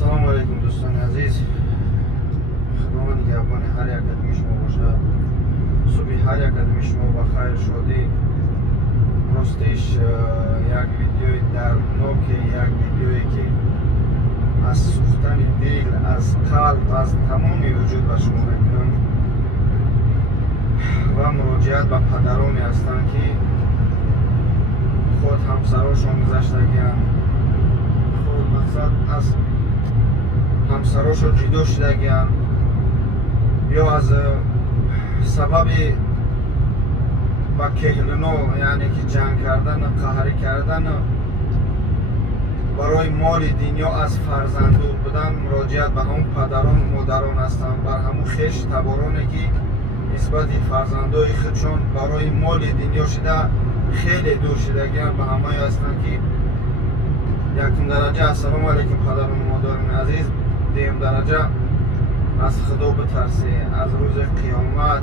السلام علیکم دوستان عزیز. خداوند نگهبان هر یک قدم شما باشه. صبح هر یک قدم شما بخیر شدی. راستش یک ویدیوی دردناک، یک ویدیویی که از سوختن دل، از قلب، از تمام وجود به شما میکنم و مراجعت به پدرانی هستند که خود همسراشون گذشتگیان، خود مقصد از همسراشون جدا شدگیان یا از سبب با کهلنو، یعنی که جنگ کردن، قهر کردن برای مال دنیا از فرزندور بودن مراجعت به همون پدران و مادران هستند، بر همون خش تبارانی که نسبت فرزندای خودشون برای مال دنیا شده خیلی دور شدگیان به همه هستند که یکم درجه السلام علیکم پدران و مادران عزیز، دیم درجه از خدا بترسی، از روز قیامت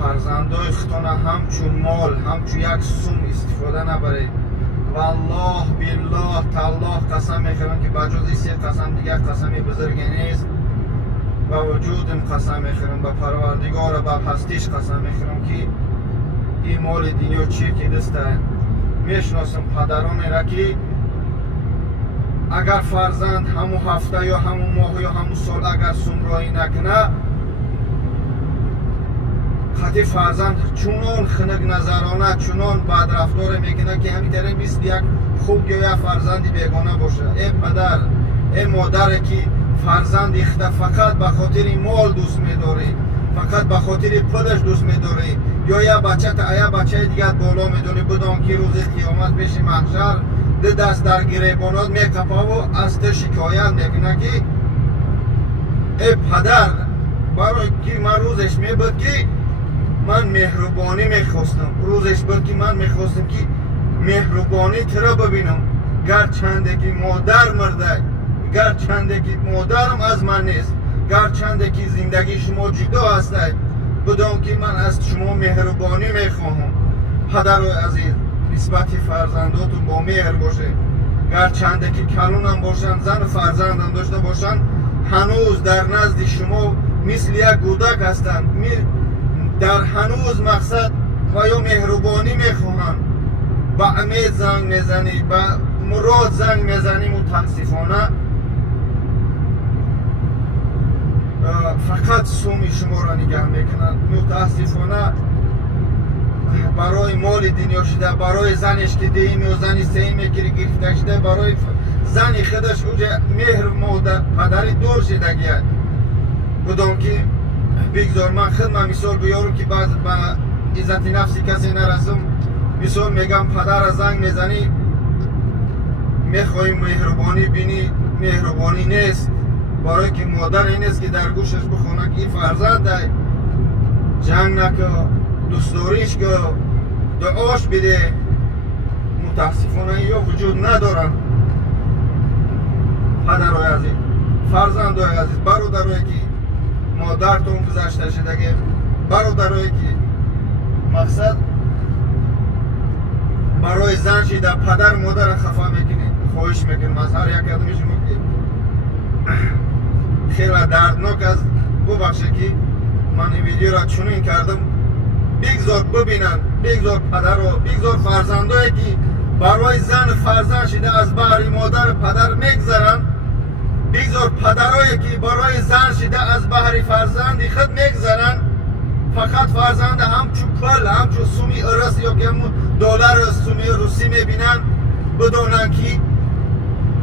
فرزندای خودتان همچون مال، همچون یک سوم استفاده نبرید. والله بالله تالله قسم میخورم که بجز این سه قسم دیگه قسمی بزرگی نیست. با وجودم قسم میخورم، با پروردگار، با هستیش قسم میخورم که این مال دنیا چی که دسته. میشناسم پدرانی را که اگر فرزند همون هفته یا همون ماه یا همون سال اگر سومرایی نکنه، خطی فرزند چونان خنک نظرانه، چونان بد رفتار میکنه که همین طرح بیست یک خوب یا یک فرزندی بیگانه باشه. ای پدر، ای مادر که فرزند اخته فقط به خاطر مال دوست میداری، فقط به خاطر پولش دوست میداری، یا یه بچه تا یه بچه دیگه بالا میدونی، بدان که روز قیامت پیش محشر ده دست در گریبانات میکپه و از تو شکایت میکنه که ای پدر، برای که من روزش میبود که من مهربانی میخواستم، روزش بود که من میخواستم که مهربانی ترا ببینم، گرچنده که مادر مرده، گرچنده که مادرم از من نیست، گرچنده که زندگی شما جدا هسته، بدان که من از شما مهربانی میخواهم. پدر و عزیز، نسبت فرزنداتون با مهر باشه، گرچنده که کلونم باشن، زن فرزندم داشته باشن، هنوز در نزد شما مثل یک کودک هستند، در هنوز مقصد و یا مهربانی میخواهند. با امید زنگ میزنی، با مراد زنگ میزنی، متاسفانه فقط سومی شما را نگه میکنند. متاسفانه برای مال دنیا شده، برای زنش که دیمی و زنی سیمی که گرفته شده، برای زنی خودش اوجه مهر مادر پدری دور شده گید. بدان که بگذار من خدمه مثال بیارم که بعض با عزت نفسی کسی نرسم، مثال میگم پدر از زنگ میزنی، میخوایی مهربانی بینی، مهربانی نیست، برای که مادر این است که در گوشش بخونه که این فرزند جنگ نکه، دوستداریش که، دعاش بده. متاسفانه یا وجود ندارن. پدرای عزیز، فرزندای عزیز، برادرایی که مادرتون گذشته شده، برادرایی که مقصد برای زن شده پدر مادر خفا میکنید، خواهش میکنم از هر یک آدم شما که خیلی دردناک است، ببخشه که من این ویدیو را چنین کردم. بگذار ببینن، بگذار پدر و بگذار فرزندایی که برای زن فرزند شده از بحر مادر پدر میگذرن، بگذار پدرایی که برای زن شده از بحر فرزند خود میگذرن، فقط فرزند همچون پل، همچون سومی ارس یا که همون دلار سومی روسی میبینن، بدونن که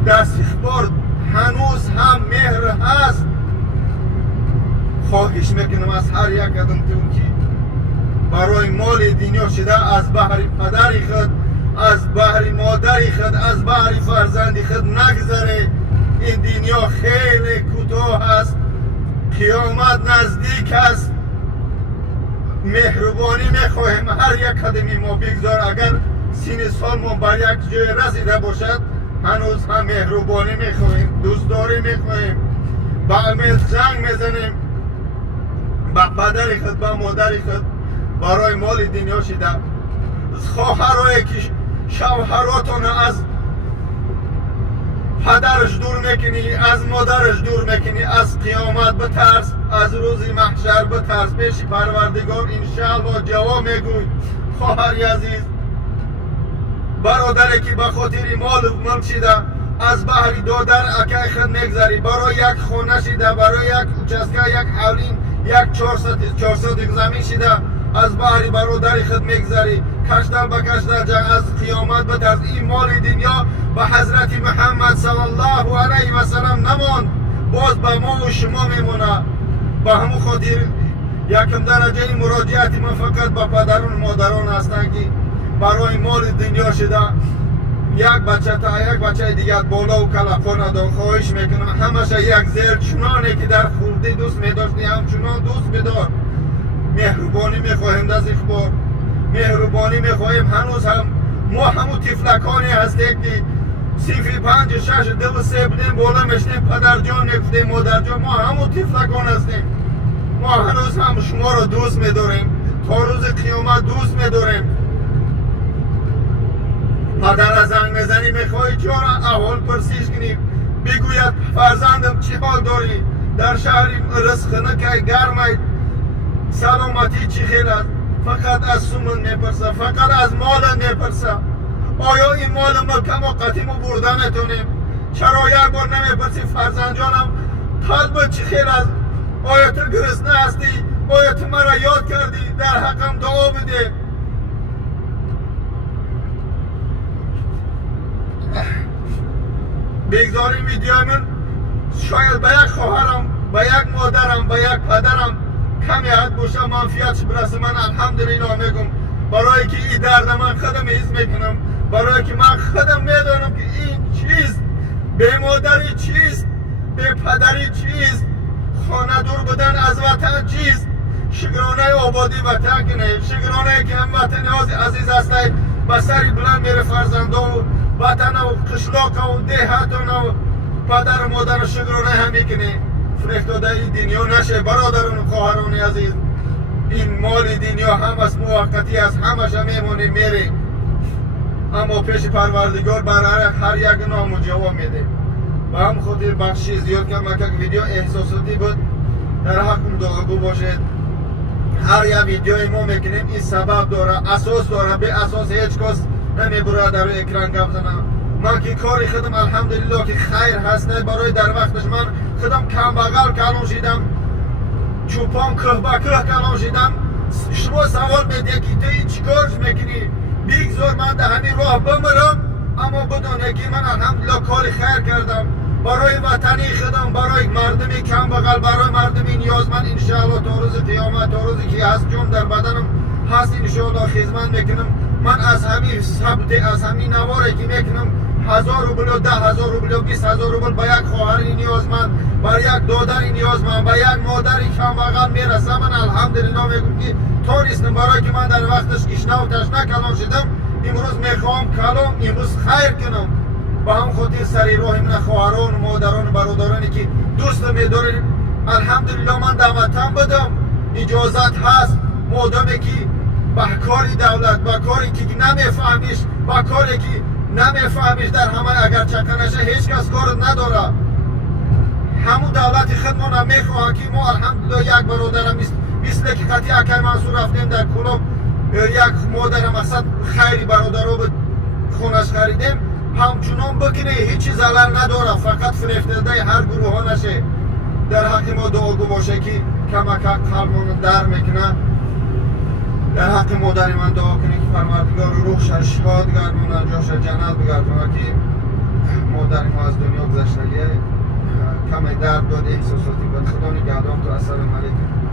دست اخبار هنوز هم مهر هست. خواهش میکنم از هر یک آدم که برای مال دنیا شده از بحر پدری خود، از بحر مادری خود، از بحر فرزندی خود نگذره. این دنیا خیلی کوتاه است، قیامت نزدیک است. مهربانی میخواهیم هر یک قدمی ما بگذار، اگر سین سال ما بر یک جای رسیده باشد، هنوز هم مهربانی میخواهیم، دوستداری میخواهیم، با امید زنگ میزنیم با پدر خود، با مادر خود، برای مال دنیا شده. خواهرایی که شوهراتون از پدرش دور میکنی، از مادرش دور میکنی، از قیامت بترس، از روز محشر بترس. پیش پروردگار انشاءالله جواب میگوی. خواهر عزیز، برادری که به خاطر مال و ملک شده از بحر دادر اکای خود میگذاری، برای یک خانه شده، برای یک اوچسکه، یک حولین، یک 400 زمین شده از بحر برادری خود میگذاری. کشتر به کشتر جنگ، از قیامت بترس. این مال دنیا به حضرت محمد صلی الله علیه و سلم نماند، باز به ما و شما میمونه. به همون خاطر یکم درجه مراجعت من فقط به پدران و مادران هستند که برای مال دنیا شده یک بچه تا یک بچه دیگر بالا و کلافه ندارم. خواهش میکنم همشه یک زیر چنانه که در خورده دوست میداشتی همچنان دوست بدار. مهربانی میخواهیم دست اخبار، مهربانی میخواهیم. هنوز هم ما همون تفلکانی هستیم که صیفی 5 6 2 3 بودیم بالا میشتیم پدر جان نگفتیم مادر جان. ما همون تفلکان هستیم. ما هنوز هم شما رو دوست میداریم، تا روز قیامت دوست میداریم. پدر از زنگ میزنی میخوایی چرا احوال پرسیش کنی، بگوید فرزندم چی حال داری، در شهر رزق نکه گرمه، سلامتی چی خیل است. فقط از سومن میپرسه، فقط از مال میپرسه. آیا این مال ما کم و قطیم و برده نتونیم؟ چرا یک بار نمیپرسی فرزند جانم قلب چی خیل است؟ آیا تو گرسنه هستی؟ آیا تو مرا یاد کردی؟ در حقم دعا بده. بگذاریم ویدیو من شاید به یک خواهرم، به یک مادرم، به یک پدرم کمی حد باشه منفیتش برسه. من الحمدلله میگم برای که این درد من خودم حس میکنم، برای که من خودم میدانم که این چیز به مادری چیست، به پدری چیست، خانه دور بودن از وطن چیست، شکرانه آبادی وطن کنه، شکرانه که هم وطن عزیز هسته به سری بلند میره فرزنده و وطن و قشلاق و دهاتون و پدر و مادر شکرانه هم میکنه. فرختاده این دنیا نشه برادران و خواهران عزیز. این مال دنیا هم از موقتی است، همش میمونه میره، اما پیش پروردگار برای هر یک نام جواب میده. و هم خاطر بخشی زیاد که مکک ویدیو احساساتی بود، در حقم دعاگو باشید. هر یک ویدیوی ما میکنیم این سبب داره، اساس داره، به اساس هیچ کس نمیبره در اکران گپ زنم. من که کاری خودم الحمدلله که خیر هسته، برای در وقتش من خودم کم بغل کلام شدم، چوپان که با که کلام شدم. شما سوال میده که تو چیکارش میکنی؟ بگذار من در همین راه بمرم، اما بدونه که من الحمدلله کاری خیر کردم برای وطنی خودم، برای مردمی کم بغل، برای مردمی نیازمند. انشاءالله تا روز قیامت، تا روزی که هست جون در بدنم هست انشاءالله خدمت میکنم. من از همین ثبت، از همین نواره که میکنم 1000 روبل، 10,000 روبل، 20,000 روبل به یک خواهری نیازمند، بر یک دادری نیازمند، به یک مادری کم بغل میرسه. من الحمدلله میگم که تا نیستم، برای که من در وقتش گشنه و تشنه کلام شدم. امروز میخوام کلام امروز خیر کنم. با هم خاطر سری راه من خواهران و مادران و برادرانی که دوست میداریم الحمدلله من در وطن بدم اجازت هست، مادامی که با کاری دولت، با کاری که نمیفهمیش، با کاری که نمیفهمیش در همه اگر چکنشه هیچ کس کار نداره. همون دولت خودمون هم میخواه که ما الحمدلله یک برادرم مثل که قطعی اکر منصور رفتیم در کلوب، یک مادر مقصد خیری برادر به خونش خریدیم، همچنان بکنه هیچی ضرر نداره، فقط فریفتنده هر گروه ها نشه. در حق ما دعاگو باشه که کمک قلبمون در میکنه. در حق مادر من دعا کنه که پروردگار روحش شاد گردونه، جاش جنت بگردونه که مادر ما از دنیا گذشتگیه. کمی درد داد، احساساتی بود. خدا نگهدار تو. السلام علیکم.